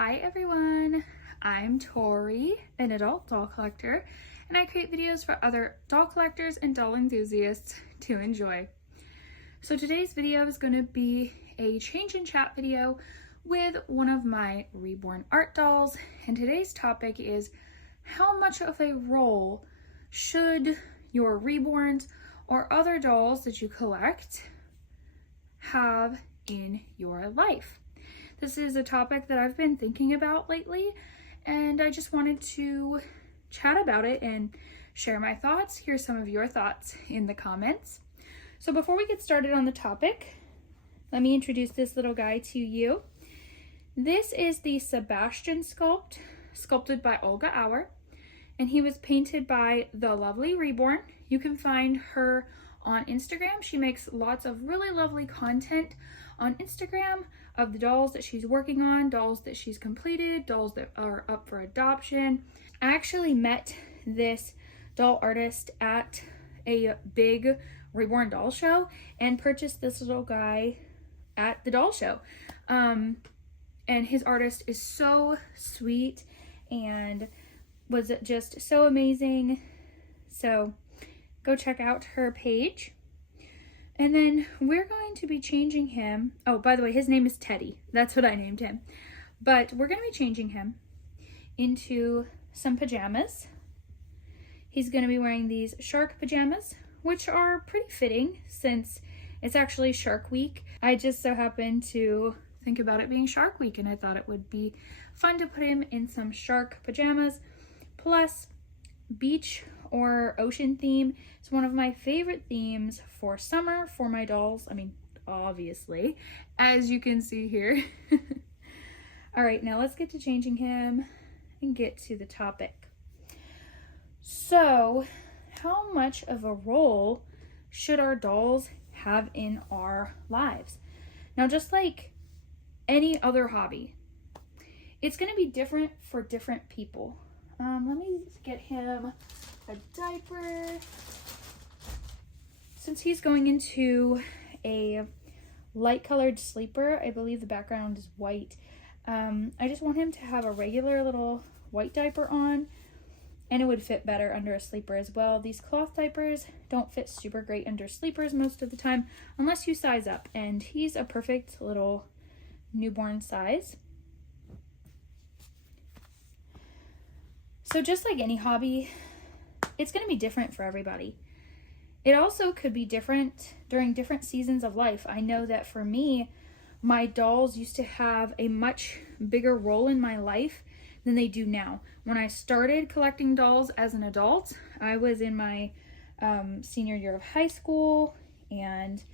Hi everyone, I'm Tori, an adult doll collector, and I create videos for other doll collectors and doll enthusiasts to enjoy. So today's video is going to be a change in chat video with one of my Reborn art dolls, and today's topic is how much of a role should your Reborns or other dolls that you collect have in your life. This is a topic that I've been thinking about lately, and I just wanted to chat about it and share my thoughts. Here's some of your thoughts in the comments. So before we get started on the topic, let me introduce this little guy to you. This is the Sebastian sculpted by Olga Auer, and he was painted by the lovely Reborn. You can find her on Instagram. She makes lots of really lovely content on Instagram of the dolls that she's working on, dolls that she's completed, dolls that are up for adoption. I actually met this doll artist at a big Reborn doll show and purchased this little guy at the doll show. And his artist is so sweet and was just so amazing. So go check out her page. And then we're going to be changing him. Oh, by the way, his name is Teddy. That's what I named him. But we're going to be changing him into some pajamas. He's going to be wearing these shark pajamas, which are pretty fitting since it's actually Shark Week. I just so happened to think about it being Shark Week, and I thought it would be fun to put him in some shark pajamas. Plus, beach or ocean theme is one of my favorite themes for summer for my dolls. I mean, obviously, as you can see here. All right, now let's get to changing him and get to the topic. So, how much of a role should our dolls have in our lives? Now, just like any other hobby, it's going to be different for different people. Let me get him a diaper. Since he's going into a light colored sleeper, I believe the background is white. I just want him to have a regular little white diaper on, and it would fit better under a sleeper as well. These cloth diapers don't fit super great under sleepers most of the time, unless you size up, and he's a perfect little newborn size. So just like any hobby, it's going to be different for everybody. It also could be different during different seasons of life. I know that for me, my dolls used to have a much bigger role in my life than they do now. When I started collecting dolls as an adult, I was in my senior year of high school, and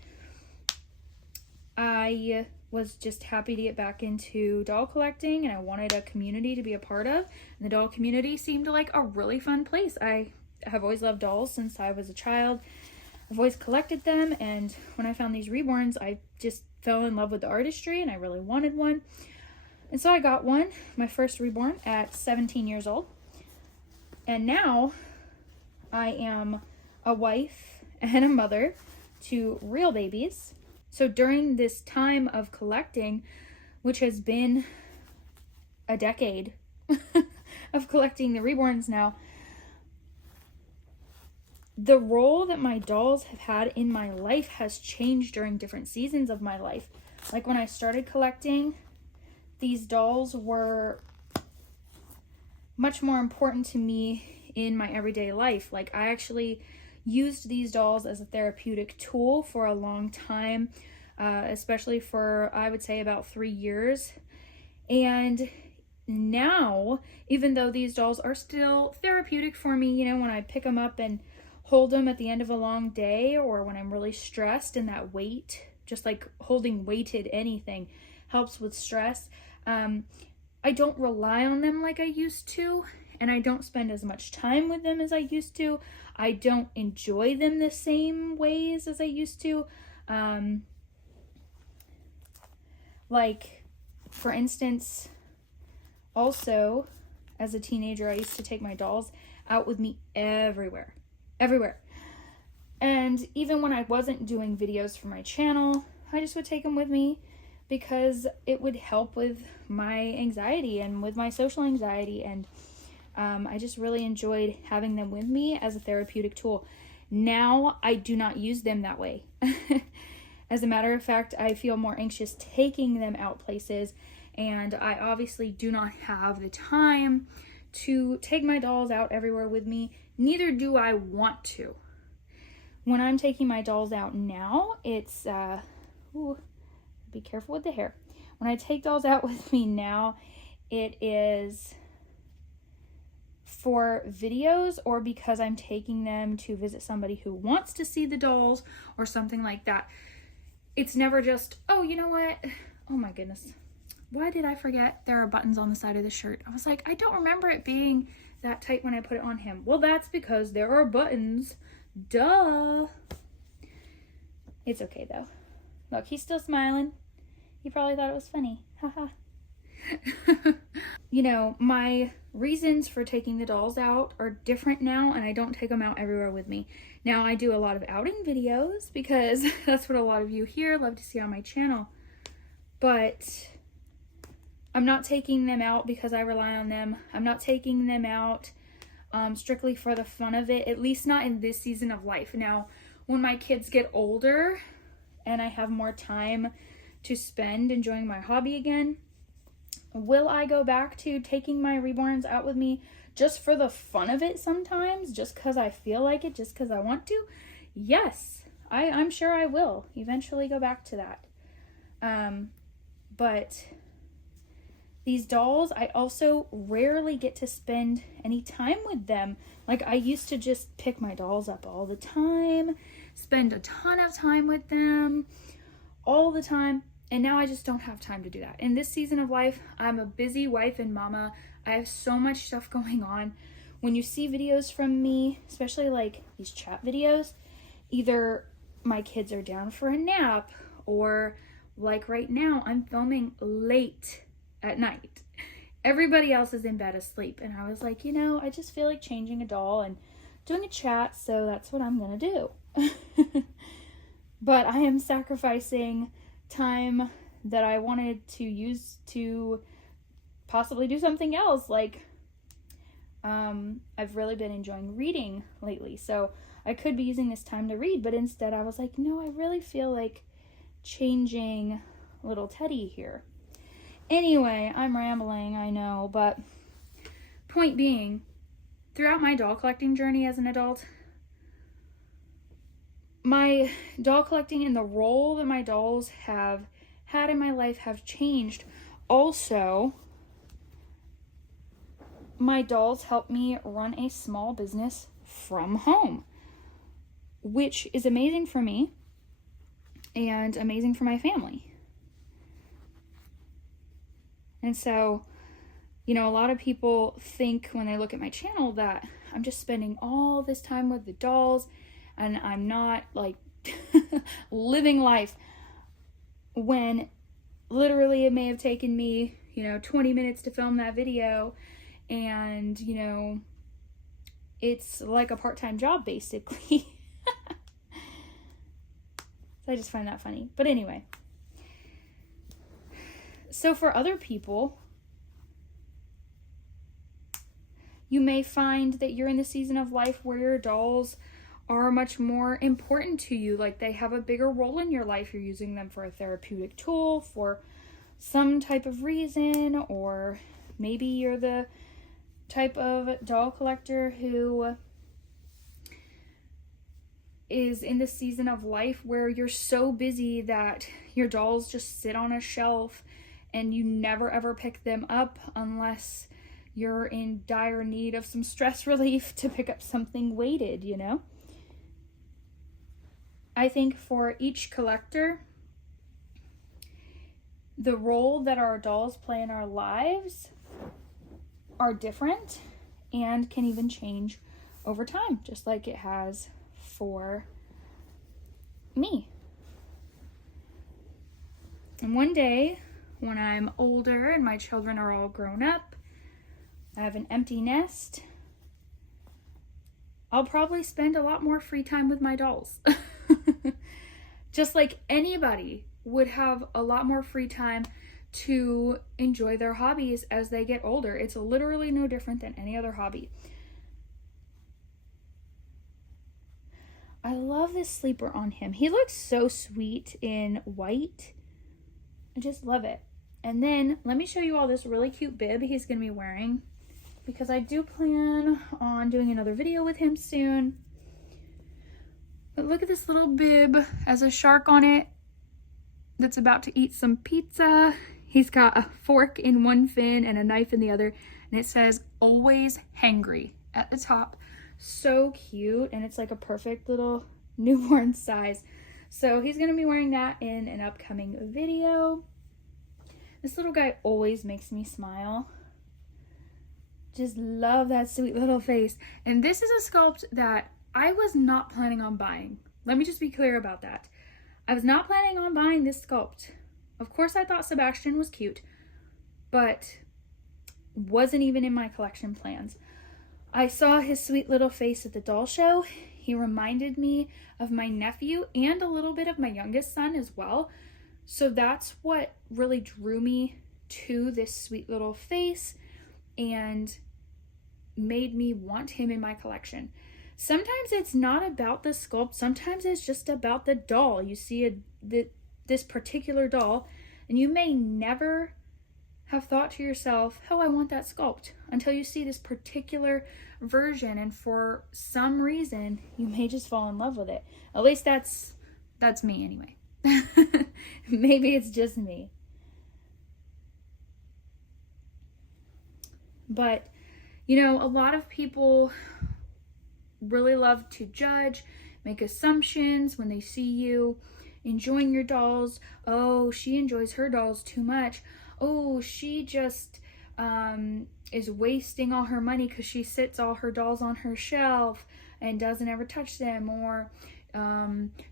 I was just happy to get back into doll collecting, and I wanted a community to be a part of, and the doll community seemed like a really fun place. I have always loved dolls since I was a child. I've always collected them, and when I found these Reborns, I just fell in love with the artistry, and I really wanted one. And so I got one, my first Reborn, at 17 years old. And now I am a wife and a mother to real babies. So during this time of collecting, which has been a decade of collecting the Reborns now, the role that my dolls have had in my life has changed during different seasons of my life. Like when I started collecting, these dolls were much more important to me in my everyday life. Like I actually used these dolls as a therapeutic tool for a long time, especially for, I would say, about 3 years. And now, even though these dolls are still therapeutic for me, you know, when I pick them up and hold them at the end of a long day, or when I'm really stressed and that weight, just like holding weighted anything, helps with stress. I don't rely on them like I used to, and I don't spend as much time with them as I used to. I don't enjoy them the same ways as I used to. Like, for instance, also, as a teenager, I used to take my dolls out with me everywhere. And even when I wasn't doing videos for my channel, I just would take them with me because it would help with my anxiety and with my social anxiety. And I just really enjoyed having them with me as a therapeutic tool. Now I do not use them that way. As a matter of fact, I feel more anxious taking them out places, and I obviously do not have the time to take my dolls out everywhere with me. Neither do I want to. When I'm taking my dolls out now, it's, be careful with the hair. When I take dolls out with me now, it is for videos or because I'm taking them to visit somebody who wants to see the dolls or something like that. It's never just, oh, you know what? Oh my goodness. Why did I forget there are buttons on the side of the shirt? I was like, I don't remember it being that tight when I put it on him. Well, that's because there are buttons. Duh. It's okay though. Look, he's still smiling. He probably thought it was funny. Haha. You know, my reasons for taking the dolls out are different now, and I don't take them out everywhere with me. Now I do a lot of outing videos because that's what a lot of you here love to see on my channel. But I'm not taking them out because I rely on them. I'm not taking them out strictly for the fun of it, at least not in this season of life. Now, when my kids get older and I have more time to spend enjoying my hobby again, will I go back to taking my reborns out with me just for the fun of it sometimes, just because I feel like it, just because I want to? Yes, I'm sure I will eventually go back to that. But these dolls, I also rarely get to spend any time with them. Like, I used to just pick my dolls up all the time, spend a ton of time with them all the time. And now I just don't have time to do that. In this season of life, I'm a busy wife and mama. I have so much stuff going on. When you see videos from me, especially like these chat videos, either my kids are down for a nap, or like right now, I'm filming late at night. Everybody else is in bed asleep. And I was like, you know, I just feel like changing a doll and doing a chat, so that's what I'm gonna do. But I am sacrificing time that I wanted to use to possibly do something else. Like, I've really been enjoying reading lately, so I could be using this time to read, but instead I was like, no, I really feel like changing little Teddy here. Anyway, I'm rambling, I know, but point being, throughout my doll collecting journey as an adult, my doll collecting and the role that my dolls have had in my life have changed. Also, my dolls help me run a small business from home, which is amazing for me and amazing for my family. And so, you know, a lot of people think when they look at my channel that I'm just spending all this time with the dolls and I'm not like living life, when literally it may have taken me, 20 minutes to film that video, and it's like a part-time job basically. So I just find that funny. But anyway, so for other people, you may find that you're in the season of life where your dolls are much more important to you. Like, they have a bigger role in your life. You're using them for a therapeutic tool, for some type of reason, or maybe you're the type of doll collector who is in the season of life where you're so busy that your dolls just sit on a shelf and you never ever pick them up unless you're in dire need of some stress relief to pick up something weighted, I think for each collector, the role that our dolls play in our lives are different and can even change over time, just like it has for me. And one day, when I'm older and my children are all grown up, I have an empty nest, I'll probably spend a lot more free time with my dolls. Just like anybody would have a lot more free time to enjoy their hobbies as they get older. It's literally no different than any other hobby. I love this sleeper on him. He looks so sweet in white. I just love it. And then let me show you all this really cute bib he's going to be wearing, because I do plan on doing another video with him soon. But look at this little bib, has a shark on it that's about to eat some pizza. He's got a fork in one fin and a knife in the other, and it says always hangry at the top. So cute, and it's like a perfect little newborn size. So he's gonna be wearing that in an upcoming video. This little guy always makes me smile. Just love that sweet little face. And this is a sculpt that I was not planning on buying. Let me just be clear about that. I was not planning on buying this sculpt. Of course I thought Sebastian was cute, but wasn't even in my collection plans. I saw his sweet little face at the doll show. He reminded me of my nephew and a little bit of my youngest son as well. So that's what really drew me to this sweet little face and made me want him in my collection. Sometimes it's not about the sculpt. Sometimes it's just about the doll. You see this particular doll, and you may never have thought to yourself, oh, I want that sculpt, until you see this particular version, and for some reason you may just fall in love with it. At least that's me anyway. Maybe it's just me. But you know, a lot of people really love to judge, make assumptions when they see you enjoying your dolls. Oh, she enjoys her dolls too much. Oh, she just is wasting all her money because she sits all her dolls on her shelf and doesn't ever touch them. Or,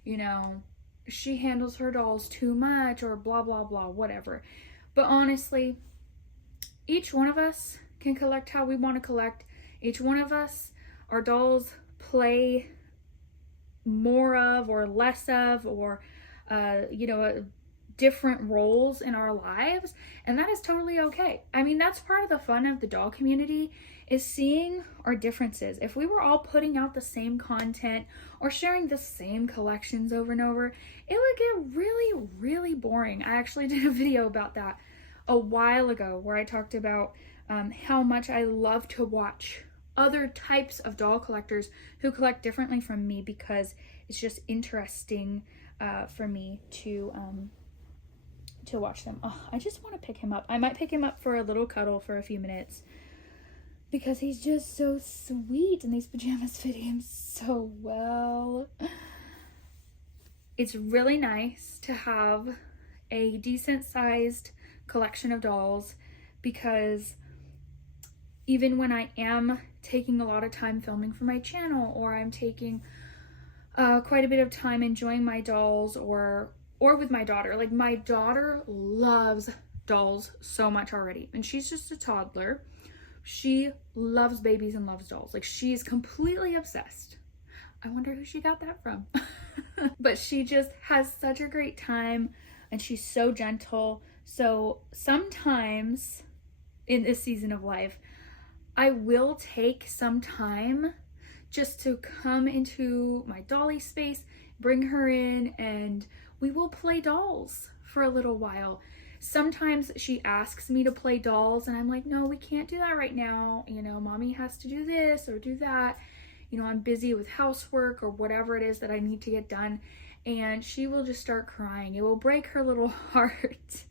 you know, she handles her dolls too much, or blah, blah, blah, whatever. But honestly, each one of us can collect how we want to collect. Each one of us, our dolls play more of or less of, or, you know, different roles in our lives, and that is totally okay. I mean, that's part of the fun of the doll community, is seeing our differences. If we were all putting out the same content or sharing the same collections over and over, it would get really, really boring. I actually did a video about that a while ago where I talked about how much I love to watch other types of doll collectors who collect differently from me, because it's just interesting for me to watch them. Oh, I just want to pick him up. I might pick him up for a little cuddle for a few minutes, because he's just so sweet and these pajamas fit him so well. It's really nice to have a decent sized collection of dolls, because even when I am taking a lot of time filming for my channel, or I'm taking quite a bit of time enjoying my dolls, or with my daughter. Like, my daughter loves dolls so much already, and she's just a toddler. She loves babies and loves dolls. Like, she's completely obsessed. I wonder who she got that from. But she just has such a great time, and she's so gentle. So sometimes in this season of life, I will take some time just to come into my dolly space, bring her in, and we will play dolls for a little while. Sometimes she asks me to play dolls, and I'm like, no, we can't do that right now. You know, mommy has to do this or do that. You know, I'm busy with housework or whatever it is that I need to get done. And she will just start crying. It will break her little heart.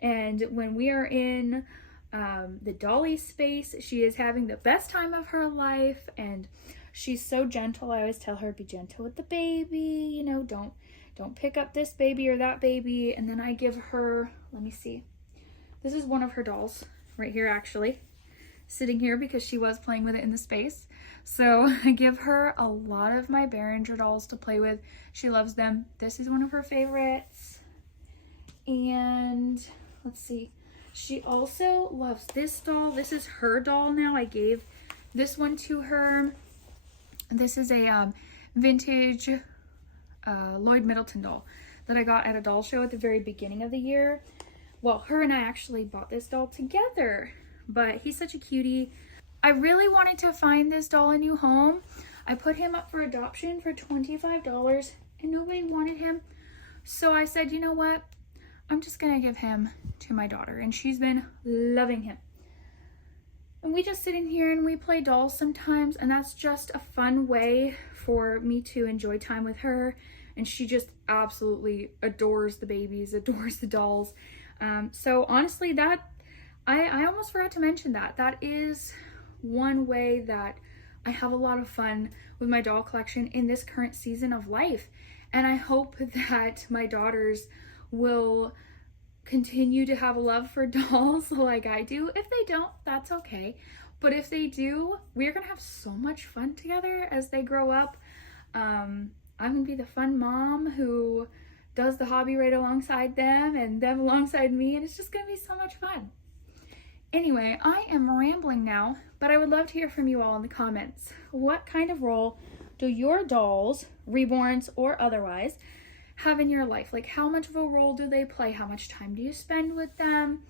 And when we are in the dolly space, she is having the best time of her life, and she's so gentle. I always tell her, be gentle with the baby, you know, don't pick up this baby or that baby. And then I give her, let me see, this is one of her dolls right here, actually sitting here, because she was playing with it in the space. So I give her a lot of my Behringer dolls to play with. She loves them. This is one of her favorites. And let's see, she also loves this doll. This is her doll now. I gave this one to her. This is a vintage Lloyd Middleton doll. that I got at a doll show at the very beginning of the year. Well, her and I actually bought this doll together, but he's such a cutie. I really wanted to find this doll a new home. I put him up for adoption for $25 and nobody wanted him. So I said, you know what? I'm just gonna give him to my daughter, and she's been loving him. And we just sit in here and we play dolls sometimes, and that's just a fun way for me to enjoy time with her. And she just absolutely adores the babies, adores the dolls. So honestly, that I almost forgot to mention that. That is one way that I have a lot of fun with my doll collection in this current season of life. And I hope that my daughters will continue to have a love for dolls like I do. If they don't, that's okay. But if they do, we're gonna have so much fun together as they grow up. I'm gonna be the fun mom who does the hobby right alongside them and them alongside me, and it's just gonna be so much fun. Anyway, I am rambling now, but I would love to hear from you all in the comments. What kind of role do your dolls, reborns or otherwise, have in your life? Like, how much of a role do they play? How much time do you spend with them?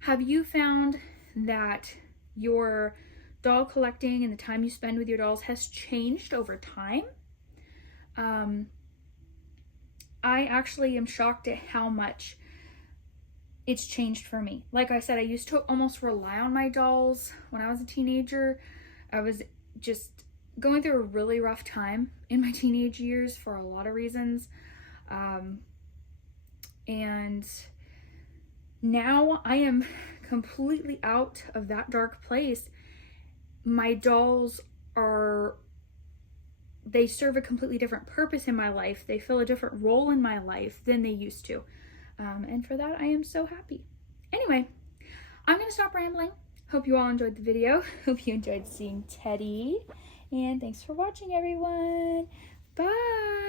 Have you found that your doll collecting and the time you spend with your dolls has changed over time? I actually am shocked at how much it's changed for me. Like I said, I used to almost rely on my dolls when I was a teenager. I was just going through a really rough time in my teenage years for a lot of reasons. And now I am completely out of that dark place. My dolls they serve a completely different purpose in my life. They fill a different role in my life than they used to. And for that, I am so happy. Anyway, I'm gonna stop rambling. Hope you all enjoyed the video. Hope you enjoyed seeing Teddy. And thanks for watching, everyone. Bye.